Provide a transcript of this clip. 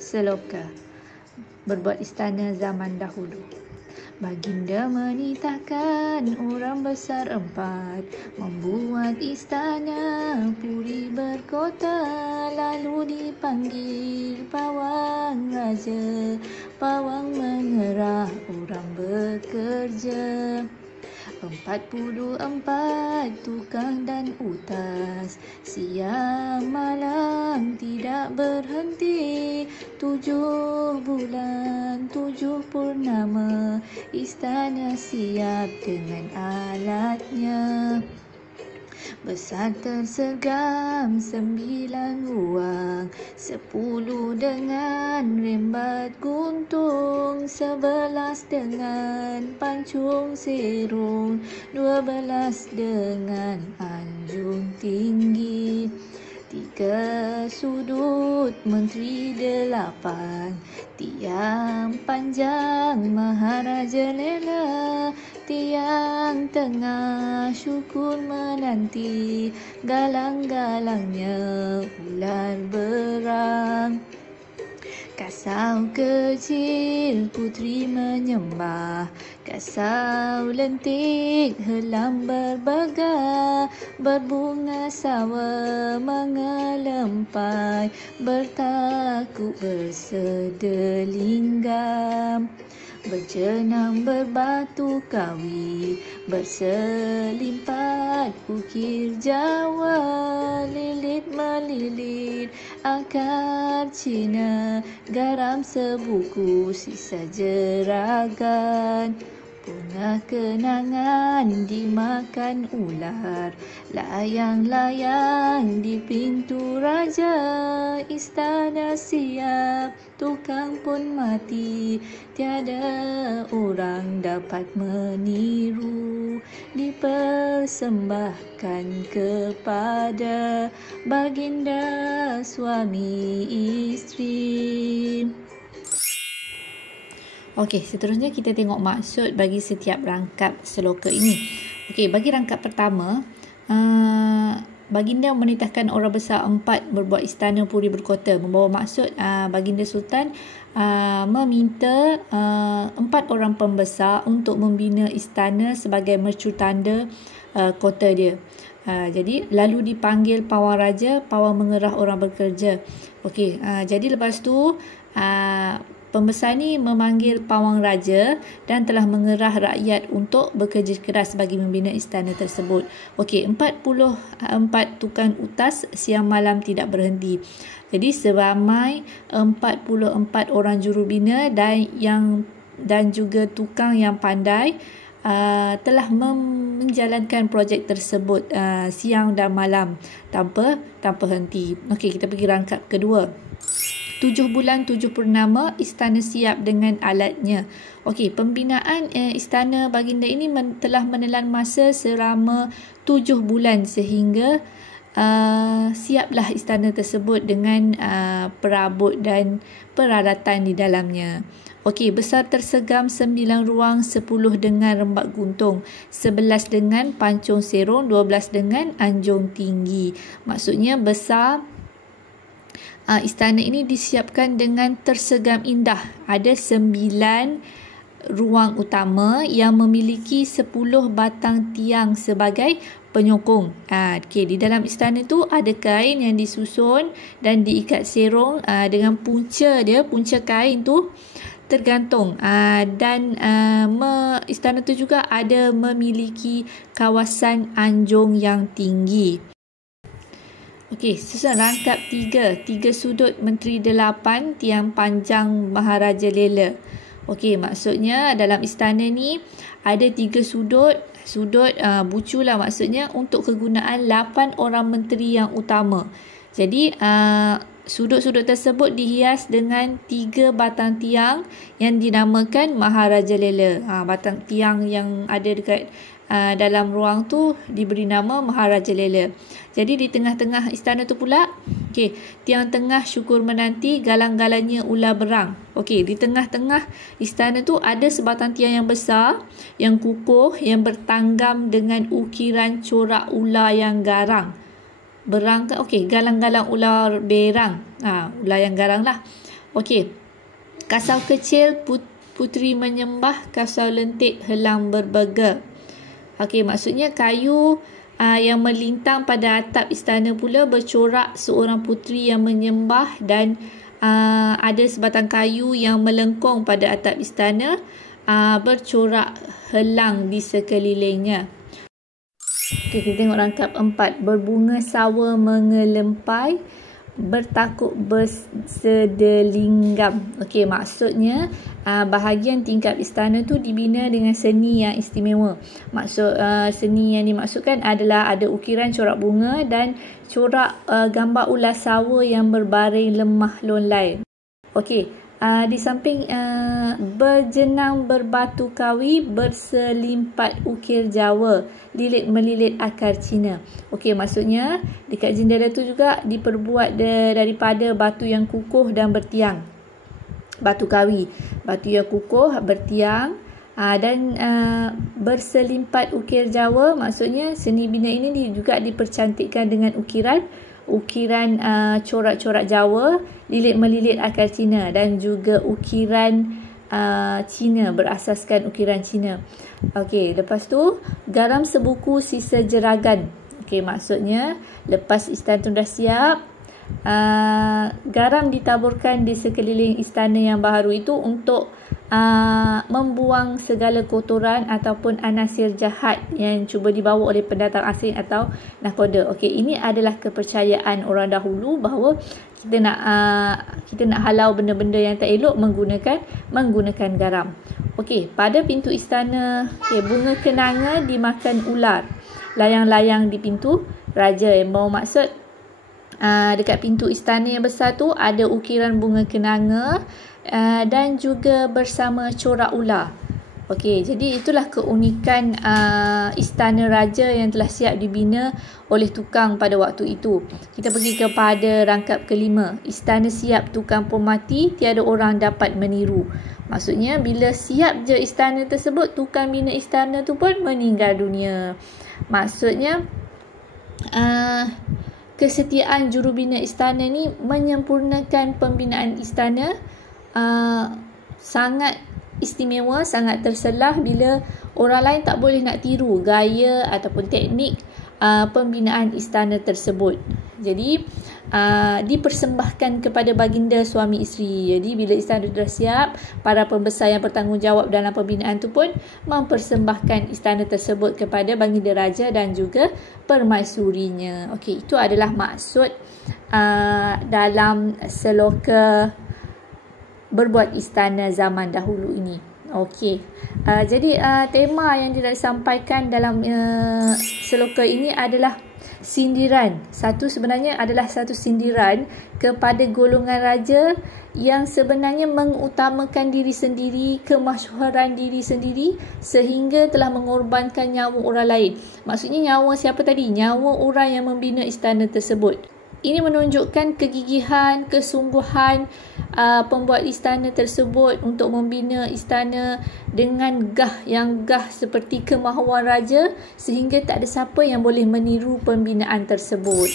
Seloka, berbuat istana zaman dahulu. Baginda menitahkan orang besar 4 membuat istana puri berkota, lalu dipanggil pawang raja. Pawang mengerah orang bekerja. 44 tukang dan utas, siang malam tidak berhenti. 7 bulan 7 purnama, istana siap dengan alatnya. Besar tersergam 9 ruang, 10 dengan rembat guntung, 11 dengan pancung serong, 12 dengan anjung tinggi. 3 sudut menteri 8, tiang panjang Maharaja Lela. Tiang tengah syukur menanti, galang-galangnya ular berang. Kasau kecil putri menyembah, kasau lentik helam berbagai, berbunga sawa mengelempai, bertakuk bersedelinggam. Berjenam berbatu kawi, berselimpat ukir Jawa, lilit melilit akar Cina, garam sebuku sisa jeragan. Bunga kenangan dimakan ular, layang-layang di pintu raja. Istana siap, tukang pun mati, tiada orang dapat meniru. Dipersembahkan kepada baginda suami isteri. Okey, seterusnya kita tengok maksud bagi setiap rangkap seloka ini. Okey, bagi rangkap pertama, baginda menitahkan orang besar 4 berbuat istana puri berkota. Membawa maksud baginda Sultan meminta 4 orang pembesar untuk membina istana sebagai mercutanda kota dia. Jadi lalu dipanggil pawang raja, pawang mengerah orang bekerja. Okey, jadi lepas tu pembesar ni memanggil pawang raja dan telah mengerah rakyat untuk bekerja keras bagi membina istana tersebut. Okey, 44 tukang utas siang malam tidak berhenti. Jadi seramai 44 orang jurubina dan juga tukang yang pandai telah menjalankan projek tersebut siang dan malam tanpa henti. Okey, kita pergi rangkap kedua. 7 bulan 7 purnama, istana siap dengan alatnya. Okey, pembinaan istana baginda ini telah menelan masa selama 7 bulan sehingga siaplah istana tersebut dengan perabot dan peralatan di dalamnya. Okey, besar tersegam 9 ruang, 10 dengan rembat guntung, 11 dengan pancung serong, 12 dengan anjung tinggi. Maksudnya besar. Istana ini disiapkan dengan tersegam indah. Ada 9 ruang utama yang memiliki 10 batang tiang sebagai penyokong. Okay, di dalam istana tu ada kain yang disusun dan diikat serong dengan punca kain tu tergantung. Dan istana tu juga ada memiliki kawasan anjung yang tinggi. Okey, susun rangkap 3 sudut menteri 8, tiang panjang Maharaja Lela. Okey, maksudnya dalam istana ni ada 3 sudut bucu lah, maksudnya untuk kegunaan 8 orang menteri yang utama. Jadi sudut-sudut tersebut dihias dengan 3 batang tiang yang dinamakan Maharaja Lela. Batang tiang yang ada dekat dalam ruang tu diberi nama Maharaja Lela. Jadi di tengah-tengah istana tu pula, okey, tiang tengah syukur menanti, galang-galangnya ular berang. Okey, di tengah-tengah istana tu ada sebatang tiang yang besar, yang kukuh, yang bertanggam dengan ukiran corak ular yang garang. Berang kan? Okey, galang-galang ular berang. Ular yang garang lah. Okey. Kasau kecil puteri menyembah, kasau lentik helang berbega. Okey, maksudnya kayu yang melintang pada atap istana pula bercorak seorang puteri yang menyembah, dan ada sebatang kayu yang melengkung pada atap istana bercorak helang di sekelilingnya. Okey, kita tengok rangkap 4. Berbunga sawa mengelempai, bertakuk bersedelinggam. Okey, maksudnya bahagian tingkap istana tu dibina dengan seni yang istimewa. Maksud seni yang dimaksudkan adalah ada ukiran corak bunga dan corak gambar ular sawa yang berbaring lemah lonlai. Okey, di samping berjenang berbatu kawi, berselimpat ukir Jawa, lilit melilit akar Cina. Okey, maksudnya dekat jendela tu juga diperbuat daripada batu yang kukuh dan bertiang. Batu kawi, batu yang kukuh, bertiang, dan berselimpat ukir Jawa, maksudnya seni bina ini juga dipercantikkan dengan ukiran corak-corak Jawa, lilit melilit akar Cina, dan juga ukiran Cina, berasaskan ukiran Cina. Okey, lepas tu garam sebuku sisa jeragan. Okey, maksudnya lepas istana tu dah siap, garam ditaburkan di sekeliling istana yang baharu itu untuk membuang segala kotoran ataupun anasir jahat yang cuba dibawa oleh pendatang asing atau nahkoda. Okey, ini adalah kepercayaan orang dahulu bahawa kita nak halau benda-benda yang tak elok menggunakan garam. Okey, pada pintu istana, bunga kenanga dimakan ular. Layang-layang di pintu raja, yang bermaksud dekat pintu istana yang besar tu ada ukiran bunga kenanga dan juga bersama corak ular. Okey, jadi itulah keunikan istana raja yang telah siap dibina oleh tukang pada waktu itu. Kita pergi kepada rangkap kelima. Istana siap, tukang pun mati, tiada orang dapat meniru. Maksudnya bila siap je istana tersebut, tukang bina istana tu pun meninggal dunia. Maksudnya kesetiaan jurubina istana ni menyempurnakan pembinaan istana. Sangat istimewa, sangat terselah bila orang lain tak boleh nak tiru gaya ataupun teknik pembinaan istana tersebut. Jadi dipersembahkan kepada baginda suami isteri. Jadi bila istana sudah siap, para pembesar yang bertanggungjawab dalam pembinaan tu pun mempersembahkan istana tersebut kepada baginda raja dan juga permaisurinya. Okey, itu adalah maksud dalam seloka berbuat istana zaman dahulu ini. Okey, jadi tema yang disampaikan dalam seloka ini adalah sindiran. Sebenarnya adalah satu sindiran kepada golongan raja yang sebenarnya mengutamakan diri sendiri, kemasyhuran diri sendiri sehingga telah mengorbankan nyawa orang lain. Maksudnya nyawa siapa tadi? Nyawa orang yang membina istana tersebut. Ini menunjukkan kegigihan, kesungguhan pembuat istana tersebut untuk membina istana dengan gah seperti kemahuan raja, sehingga tak ada siapa yang boleh meniru pembinaan tersebut.